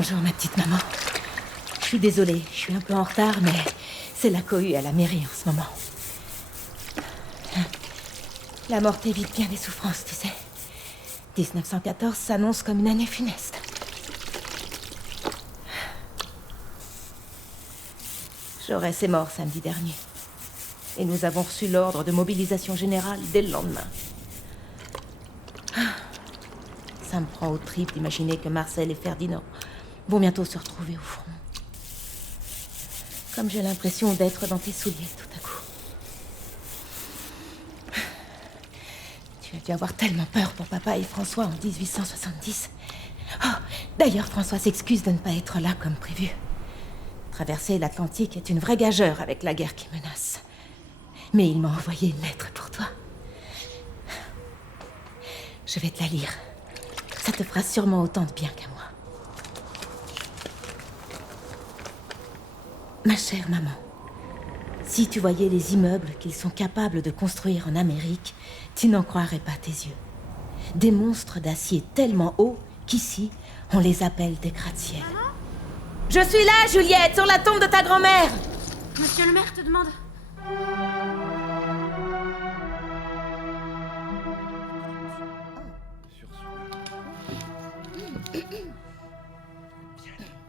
Bonjour, ma petite maman. Je suis désolée, je suis un peu en retard, mais c'est la cohue à la mairie en ce moment. La mort évite bien des souffrances, tu sais. 1914 s'annonce comme une année funeste. Jaurès est mort samedi dernier. Et nous avons reçu l'ordre de mobilisation générale dès le lendemain. Ça me prend aux tripes d'imaginer que Marcel et Ferdinand vont bientôt se retrouver au front. Comme j'ai l'impression d'être dans tes souliers tout à coup. Tu as dû avoir tellement peur pour papa et François en 1870. Oh, d'ailleurs, François s'excuse de ne pas être là comme prévu. Traverser l'Atlantique est une vraie gageure avec la guerre qui menace. Mais il m'a envoyé une lettre pour toi. Je vais te la lire. Ça te fera sûrement autant de bien qu'à moi. Ma chère maman, si tu voyais les immeubles qu'ils sont capables de construire en Amérique, tu n'en croirais pas tes yeux. Des monstres d'acier tellement hauts qu'ici, on les appelle des gratte-ciel. Je suis là, Juliette, sur la tombe de ta grand-mère. Monsieur le maire te demande.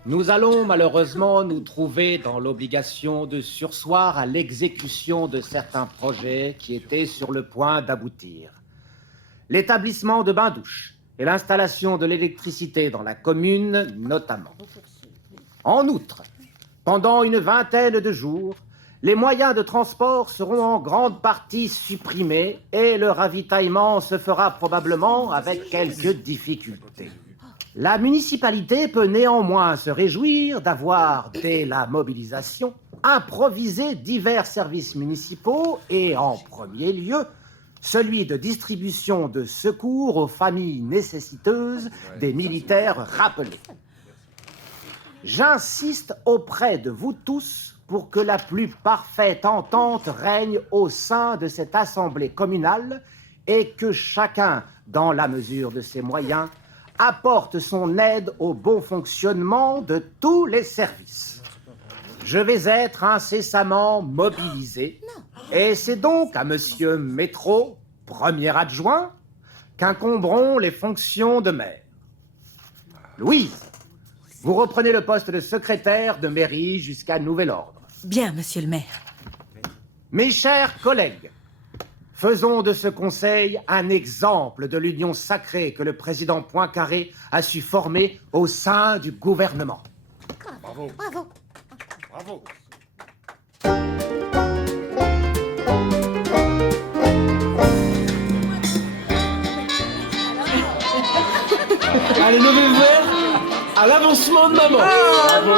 Nous allons malheureusement nous trouver dans l'obligation de surseoir à l'exécution de certains projets qui étaient sur le point d'aboutir. L'établissement de bains-douches et l'installation de l'électricité dans la commune notamment. En outre, pendant une vingtaine de jours, les moyens de transport seront en grande partie supprimés et le ravitaillement se fera probablement avec quelques difficultés. La municipalité peut néanmoins se réjouir d'avoir, dès la mobilisation, improvisé divers services municipaux et, en premier lieu, celui de distribution de secours aux familles nécessiteuses des militaires rappelés. J'insiste auprès de vous tous pour que la plus parfaite entente règne au sein de cette assemblée communale et que chacun, dans la mesure de ses moyens, apporte son aide au bon fonctionnement de tous les services. Je vais être incessamment mobilisé et c'est donc à Monsieur Métro, premier adjoint, qu'incomberont les fonctions de maire. Louise, vous reprenez le poste de secrétaire de mairie jusqu'à nouvel ordre. Bien, monsieur le maire. Mes chers collègues, faisons de ce conseil un exemple de l'union sacrée que le président Poincaré a su former au sein du gouvernement. Bravo. Bravo. Bravo. Allez, levez le verre à l'avancement de maman. Bravo.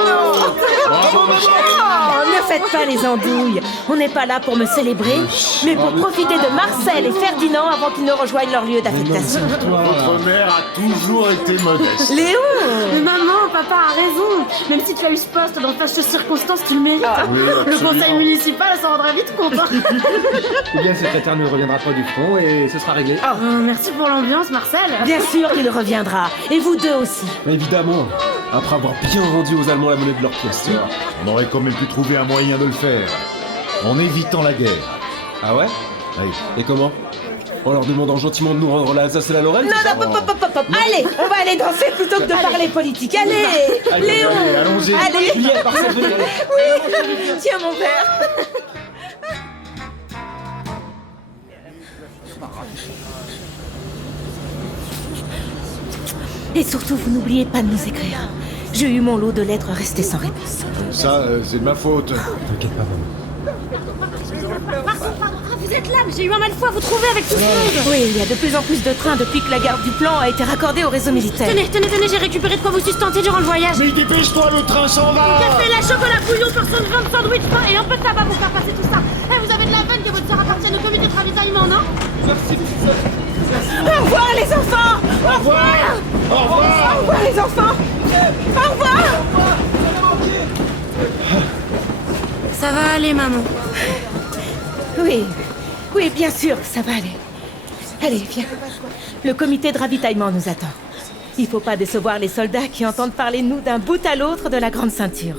Bravo, ma chérie. Oh, ne faites pas les andouilles. On n'est pas là pour me célébrer, mais pour profiter de Marcel et Ferdinand avant qu'ils ne rejoignent leur lieu d'affectation. Votre mère a toujours été modeste. Léon! Mais maman, papa a raison. Même si tu as eu ce poste dans de fâcheuses circonstances, tu le mérites. Oui, Le absolument. conseil municipal s'en rendra vite compte. Hein. Ou bien le secrétaire ne reviendra pas du front et ce sera réglé. Merci pour l'ambiance, Marcel. Bien sûr qu'il reviendra. Et vous deux aussi. Évidemment, après avoir bien rendu aux Allemands la monnaie de leur pièce. On aurait quand même pu trouver un moyen de le faire. En évitant la guerre. Ah ouais? Et comment? En leur demandant gentiment de nous rendre l'Alsace et la Lorraine? Non, non, pop, pop, pop, pop. Allez, on va aller danser plutôt que de parler politique. Allez, Léon. Allez, allons-y. Allez. Juliette, Marcel, venez, allez. Oui. Tiens, mon père. Et surtout, vous n'oubliez pas de nous écrire. J'ai eu mon lot de lettres restées sans réponse. Ça, c'est de ma faute. T'inquiète pas, maman. Vous êtes là, mais j'ai eu un mal fou à vous trouver avec tout ce monde. Oui, il y a de plus en plus de trains depuis que la gare du Plan a été raccordée au réseau militaire. Tenez, j'ai récupéré de quoi vous sustenter durant le voyage. Mais dépêche-toi, le train s'en va. Café, la chocolat, bouillon, portion de viande, sandwich, pain et un peu de tabac pour faire passer tout ça. Eh, vous avez de la veine que votre sœur appartienne au comité de ravitaillement, non? Au revoir, les enfants. Au revoir. Au revoir. Au revoir, les enfants. Au revoir. Ça va aller, maman. Oui, oui, bien sûr que ça va aller. Allez, viens. Le comité de ravitaillement nous attend. Il faut pas décevoir les soldats qui entendent parler de nous d'un bout à l'autre de la Grande Ceinture.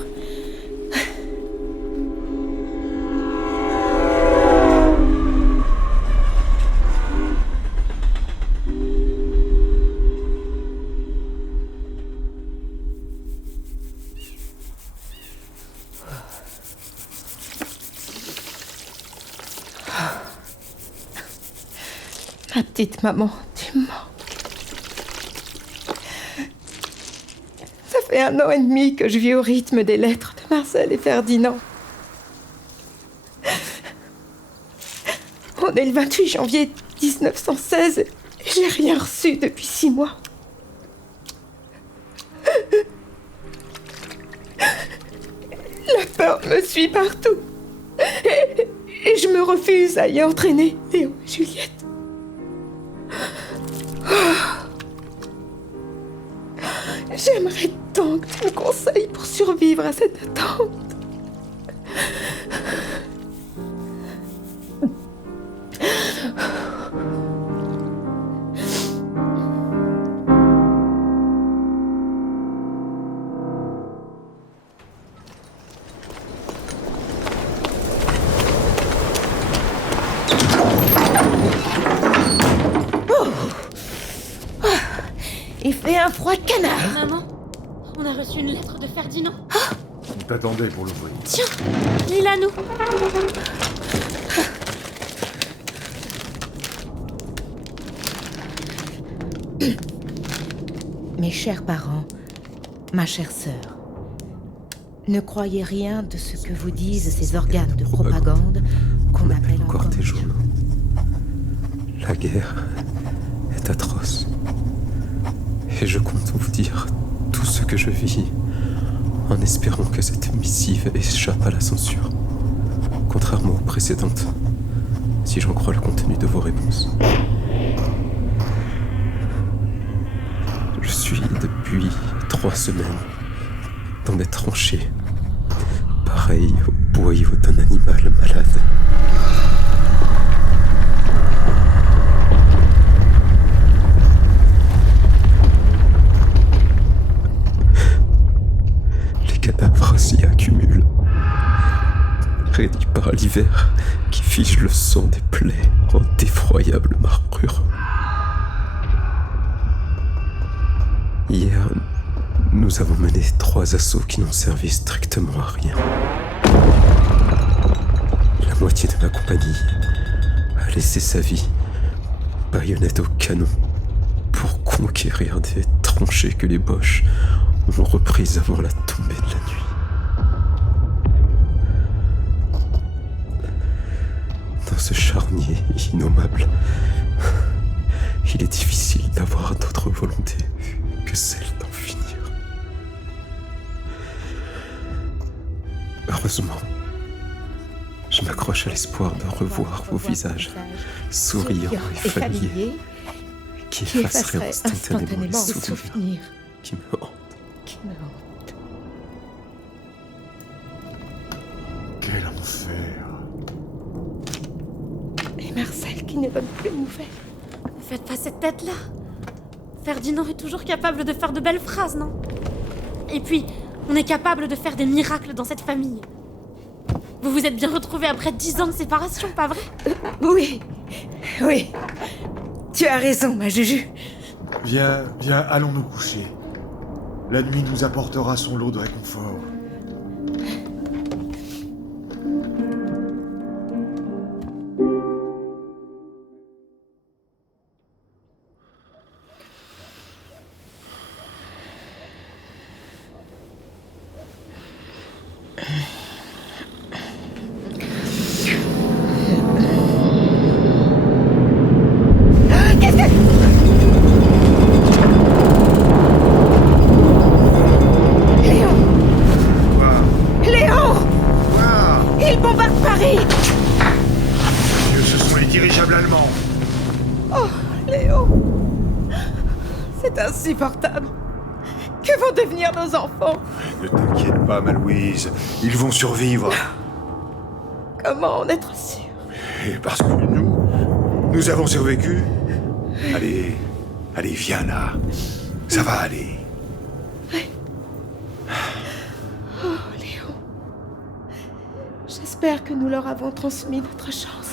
Ma petite maman, tu me manques. Ça fait 1 an et demi que je vis au rythme des lettres de Marcel et Ferdinand. On est le 28 janvier 1916 et j'ai rien reçu depuis 6 mois. La peur me suit partout. Et je me refuse à y entraîner Léon et Juliette. J'aimerais tant que tu me conseilles pour survivre à cette attente. Il fait un froid de canard. Maman, on a reçu une lettre de Ferdinand. On t'attendait pour l'ouvrir. Tiens, lis-la nous. Mes chers parents, ma chère sœur, ne croyez rien de ce que vous disent ces organes de propagande qu'on appelle encore tes journaux. La guerre est atroce. Et je compte vous dire tout ce que je vis, en espérant que cette missive échappe à la censure, contrairement aux précédentes, si j'en crois le contenu de vos réponses. Je suis depuis 3 semaines dans des tranchées, pareilles au boyau d'un animal malade. Cadavres s'y accumulent, réduits par l'hiver qui fige le sang des plaies en d'effroyables marbrures. Hier, nous avons mené 3 assauts qui n'ont servi strictement à rien. La moitié de ma compagnie a laissé sa vie, baïonnette au canon, pour conquérir des tranchées que les Boches ont reprises avant la tombée de la nuit. Dans ce charnier innommable, il est difficile d'avoir d'autre volonté que celle d'en finir. Heureusement, je m'accroche à l'espoir de revoir vos visages souriants et familiers qui effaceraient instantanément les souvenirs qui me hantent. Quel enfer. Et Marcel qui ne donne plus de nouvelles. Ne faites pas cette tête-là. Ferdinand est toujours capable de faire de belles phrases, non? Et puis, on est capable de faire des miracles dans cette famille. Vous vous êtes bien retrouvés après 10 ans de séparation, pas vrai? Oui. Tu as raison, ma Juju. Viens, allons nous coucher. La nuit nous apportera son lot de réconfort. Insupportable. Que vont devenir nos enfants? Ne t'inquiète pas, ma Louise. Ils vont survivre. Comment en être sûr? Et parce que nous avons survécu. Allez, viens là. Ça va aller. Oh, Léon. J'espère que nous leur avons transmis notre chance.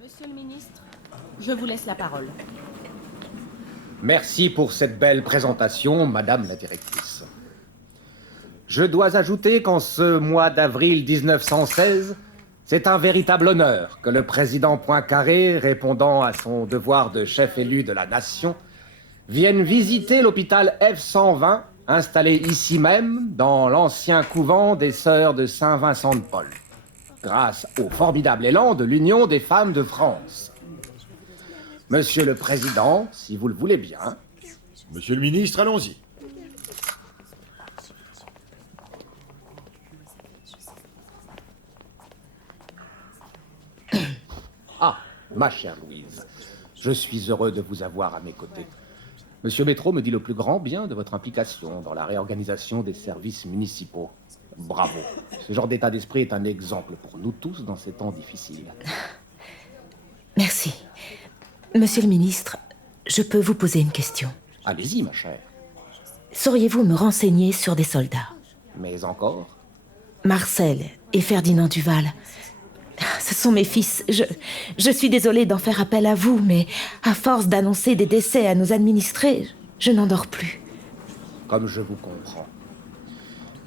Monsieur le ministre, je vous laisse la parole. Merci pour cette belle présentation, Madame la directrice. Je dois ajouter qu'en ce mois d'avril 1916, c'est un véritable honneur que le président Poincaré, répondant à son devoir de chef élu de la nation, vienne visiter l'hôpital F-120, installé ici même, dans l'ancien couvent des sœurs de Saint-Vincent-de-Paul, grâce au formidable élan de l'Union des femmes de France. Monsieur le Président, si vous le voulez bien. Monsieur le ministre, allons-y. Ah, ma chère Louise, je suis heureux de vous avoir à mes côtés. Monsieur Métro me dit le plus grand bien de votre implication dans la réorganisation des services municipaux. Bravo. Ce genre d'état d'esprit est un exemple pour nous tous dans ces temps difficiles. Merci. Monsieur le ministre, je peux vous poser une question. Allez-y, ma chère. Sauriez-vous me renseigner sur des soldats? Mais encore? Marcel et Ferdinand Duval. Ce sont mes fils. Je suis désolée d'en faire appel à vous, mais à force d'annoncer des décès à nos administrés, je n'en dors plus. Comme je vous comprends.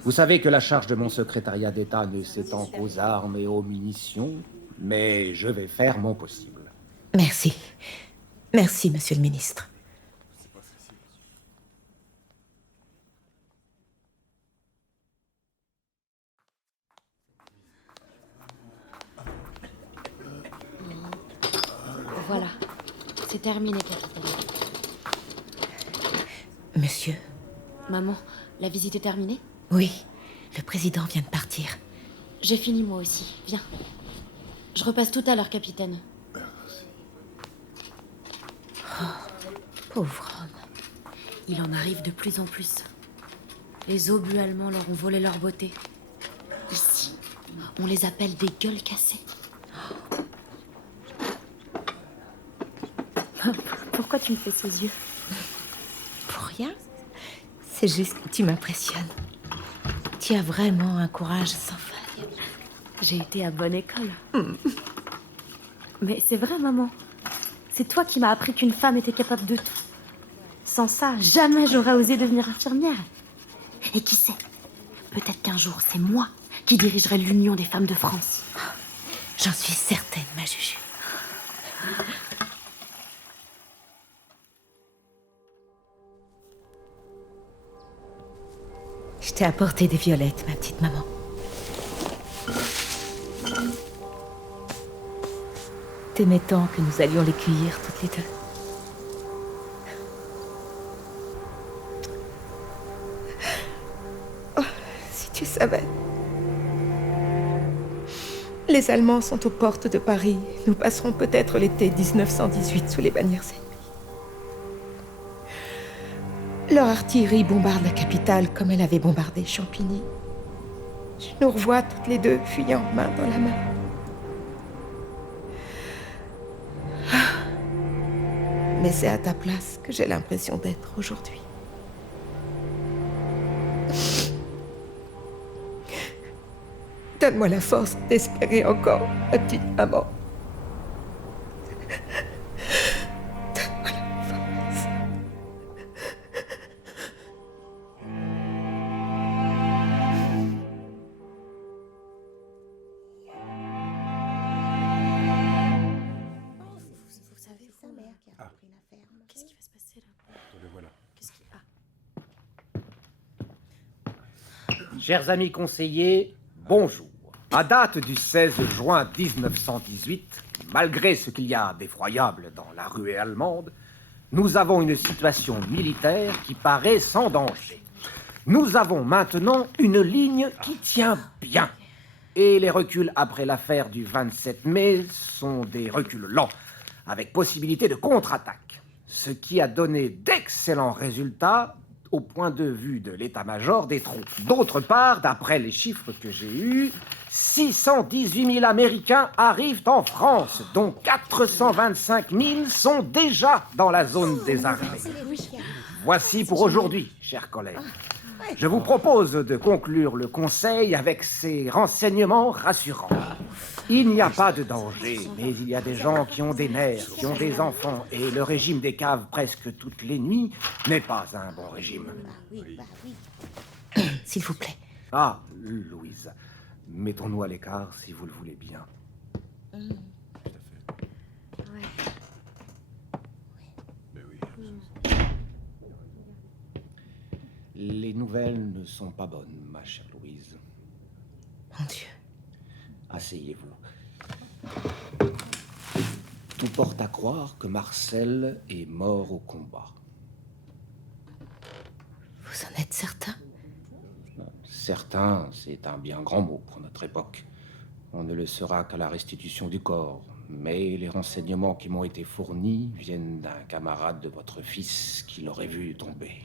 Vous savez que la charge de mon secrétariat d'État ne s'étend qu'aux armes et aux munitions, mais je vais faire mon possible. Merci. Merci, monsieur le ministre. Voilà. C'est terminé, capitaine. Monsieur? Maman, la visite est terminée? Oui, le président vient de partir. J'ai fini moi aussi. Viens. Je repasse tout à l'heure, capitaine. Pauvre homme. Il en arrive de plus en plus. Les obus allemands leur ont volé leur beauté. Ici, on les appelle des gueules cassées. Pourquoi tu me fais ces yeux? Pour rien. C'est juste que tu m'impressionnes. Tu as vraiment un courage sans faille. J'ai été à bonne école. Mais c'est vrai, maman. C'est toi qui m'as appris qu'une femme était capable de tout. Sans ça, jamais j'aurais osé devenir infirmière. Et qui sait, peut-être qu'un jour, c'est moi qui dirigerai l'Union des femmes de France. J'en suis certaine, ma Juju. Je t'ai apporté des violettes, ma petite maman. T'aimais tant que nous allions les cueillir toutes les deux. Oh, si tu savais. Les Allemands sont aux portes de Paris. Nous passerons peut-être l'été 1918 sous les bannières ennemies. Leur artillerie bombarde la capitale comme elle avait bombardé Champigny. Je nous revois toutes les deux fuyant main dans la main. Mais c'est à ta place que j'ai l'impression d'être aujourd'hui. Donne-moi la force d'espérer encore, ma petite maman. Donne-moi la force. Vous savez, qu'est-ce qui va se passer là? Qu'est-ce qui... Chers amis conseillers, bonjour. À date du 16 juin 1918, malgré ce qu'il y a d'effroyable dans la ruée allemande, nous avons une situation militaire qui paraît sans danger. Nous avons maintenant une ligne qui tient bien. Et les reculs après l'affaire du 27 mai sont des reculs lents, avec possibilité de contre-attaque. Ce qui a donné d'excellents résultats au point de vue de l'état-major des troupes. D'autre part, d'après les chiffres que j'ai eus, 618 000 Américains arrivent en France, dont 425 000 sont déjà dans la zone des armées. Voici pour aujourd'hui, chers collègues. Je vous propose de conclure le conseil avec ces renseignements rassurants. Il n'y a pas de danger, mais il y a des gens qui ont des mères, qui ont des enfants, et le régime des caves presque toutes les nuits n'est pas un bon régime. S'il vous plaît. Ah, Louise, mettons-nous à l'écart si vous le voulez bien. Les nouvelles ne sont pas bonnes, ma chère Louise. Mon Dieu. Asseyez-vous. Tout porte à croire que Marcel est mort au combat. Vous en êtes certain? Certain, c'est un bien grand mot pour notre époque. On ne le saura qu'à la restitution du corps. Mais les renseignements qui m'ont été fournis viennent d'un camarade de votre fils qui l'aurait vu tomber.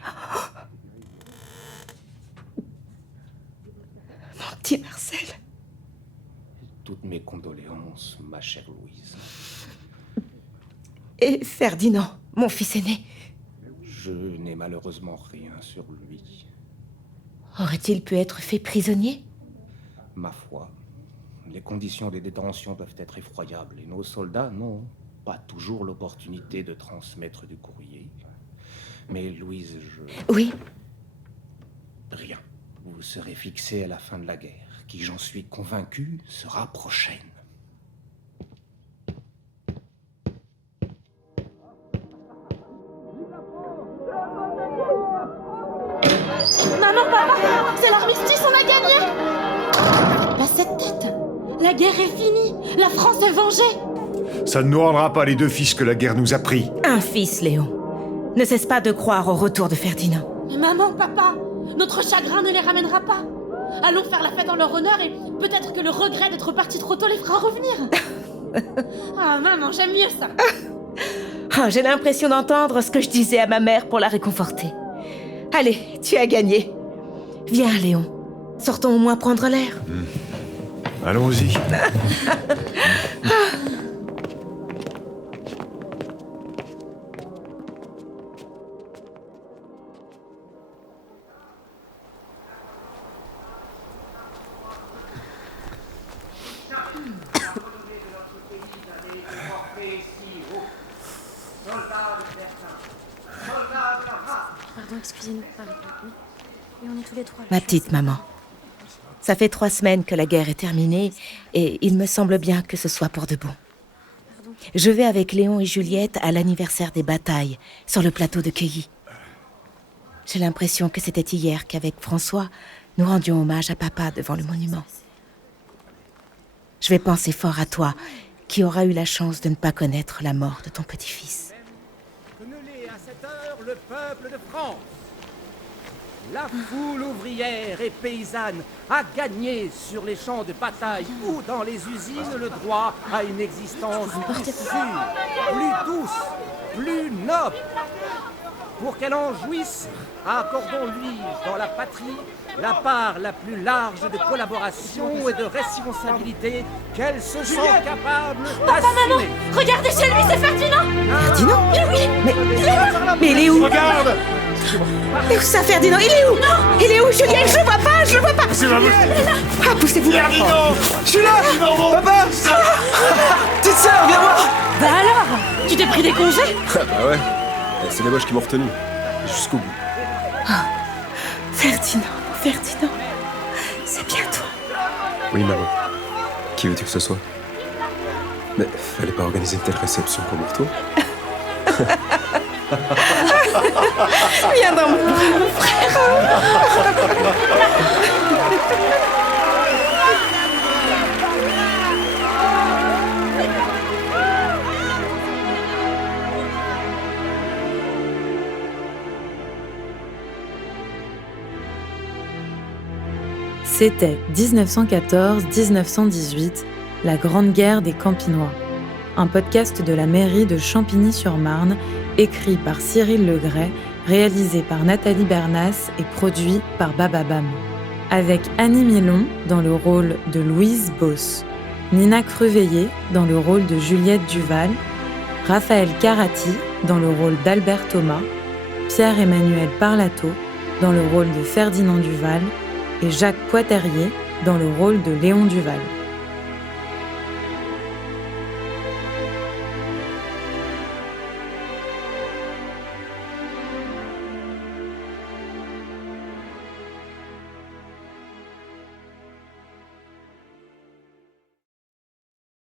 Mon petit Marcel. Toutes mes condoléances, ma chère Louise. Et Ferdinand, mon fils aîné? Je n'ai malheureusement rien sur lui. Aurait-il pu être fait prisonnier? Ma foi, les conditions des détentions doivent être effroyables et nos soldats n'ont pas toujours l'opportunité de transmettre du courrier. Mais Louise, Oui. Rien. Vous serez fixée à la fin de la guerre, qui, j'en suis convaincu, sera prochaine. Maman, papa, c'est l'armistice, on a gagné! Pas cette tête! La guerre est finie! La France est vengée! Ça ne nous rendra pas les 2 fils que la guerre nous a pris. Un fils, Léon. Ne cesse pas de croire au retour de Ferdinand. Mais maman, papa, notre chagrin ne les ramènera pas. Allons faire la fête en leur honneur et peut-être que le regret d'être parti trop tôt les fera revenir. Ah, maman, j'aime mieux ça. Oh, j'ai l'impression d'entendre ce que je disais à ma mère pour la réconforter. Allez, tu as gagné. Viens, Léon. Sortons au moins prendre l'air. Allons-y. Pardon, excusez-nous. Oui, on est tous les trois. Ma petite maman. Ça fait 3 semaines que la guerre est terminée et il me semble bien que ce soit pour de bon. Je vais avec Léon et Juliette à l'anniversaire des batailles, sur le plateau de Queilly. J'ai l'impression que c'était hier qu'avec François, nous rendions hommage à papa devant le monument. Je vais penser fort à toi, qui auras eu la chance de ne pas connaître la mort de ton petit-fils. Tenez à cette heure le peuple de France. La foule ouvrière et paysanne a gagné sur les champs de bataille ou dans les usines le droit à une existence plus sûre, plus douce, plus noble. Pour qu'elle en jouisse, accordons-lui dans la patrie la part la plus large de collaboration et de responsabilité qu'elle se sent capable d'assumer. Regardez chez lui, c'est Ferdinand! Ferdinand? Oui! Mais il est où? Regarde! Il est où ça, Ferdinand? Il est où? Il est où, Juliette? Je le vois pas, je le vois pas! C'est pas possible! Ah, poussez-vous! Ferdinand! Je suis là! Papa! Petite sœur, viens voir! Bah alors! Tu t'es pris des congés? Bah ouais, c'est les moches qui m'ont retenu. Jusqu'au bout. Ferdinand, c'est bien toi. Oui, maman. Qui veux-tu que ce soit? Mais fallait pas organiser une telle réception pour mon retour. Viens dans mon bras, mon frère. C'était 1914-1918, la Grande Guerre des Campinois, un podcast de la mairie de Champigny-sur-Marne, écrit par Cyril Legray, réalisé par Nathalie Bernas et produit par Bababam. Avec Annie Milon dans le rôle de Louise Boss, Nina Creveillé dans le rôle de Juliette Duval, Raphaël Carati dans le rôle d'Albert Thomas, Pierre-Emmanuel Parlato dans le rôle de Ferdinand Duval et Jacques Poiterier dans le rôle de Léon Duval.